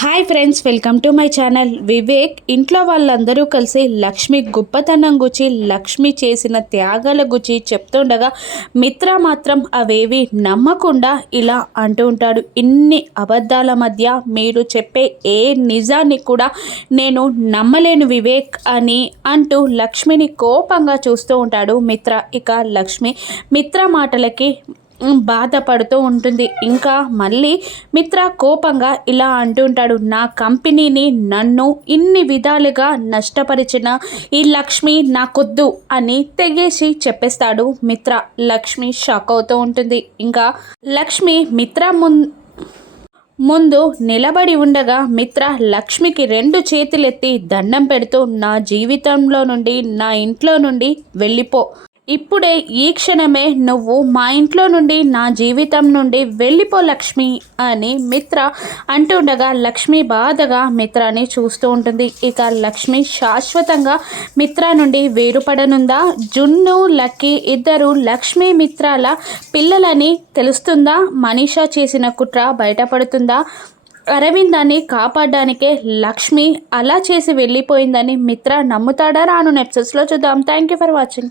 Hi friends, welcome to my channel. Vivek ఇంట్లో వాళ్ళందరూ కలిసి లక్ష్మి గొప్పతనం గురించి, లక్ష్మి చేసిన త్యాగాల గురించి చెప్తుండగా మిత్ర మాత్రం అవేవి నమ్మకుండా ఇలా అంటూ ఉంటాడు. ఇన్ని అబద్ధాల మధ్య మీరు చెప్పే ఏ నిజాన్ని కూడా నేను నమ్మలేను వివేక్ అని అంటూ లక్ష్మిని కోపంగా చూస్తూ ఉంటాడు మిత్ర. ఇక లక్ష్మి మిత్ర మాటలకి బాధపడుతూ ఉంటుంది. ఇంకా మళ్ళీ మిత్ర కోపంగా ఇలా అంటుంటాడు, నా కంపెనీని నన్ను ఇన్ని విధాలుగా నష్టపరిచిన ఈ లక్ష్మి నాకొద్దు అని తెగేసి చెప్పేస్తాడు మిత్ర. లక్ష్మి షాక్ అవుతూ ఉంటుంది. ఇంకా లక్ష్మి మిత్ర ముందు నిలబడి ఉండగా మిత్ర లక్ష్మికి 2 చేతులెత్తి దండం పెడుతూ, నా జీవితంలో నుండి, నా ఇంట్లో నుండి వెళ్ళిపో. ఇప్పుడే ఈ క్షణమే నువ్వు మా ఇంట్లో నుండి, నా జీవితం నుండి వెళ్ళిపో లక్ష్మి అని మిత్ర అంటుండగా లక్ష్మి బాధగా మిత్రాని చూస్తూ ఉంటుంది. ఇక లక్ష్మి శాశ్వతంగా మిత్ర నుండి వేరుపడనుందా? జున్ను, లక్కీ ఇద్దరు లక్ష్మి మిత్రాల పిల్లలని తెలుస్తుందా? మనీషా చేసిన కుట్ర బయటపడుతుందా? అరవిందాన్ని కాపాడడానికే లక్ష్మి అలా చేసి వెళ్ళిపోయిందని మిత్ర నమ్ముతాడా? రాను ఎపిసోడ్స్లో చూద్దాం. Thank you for watching.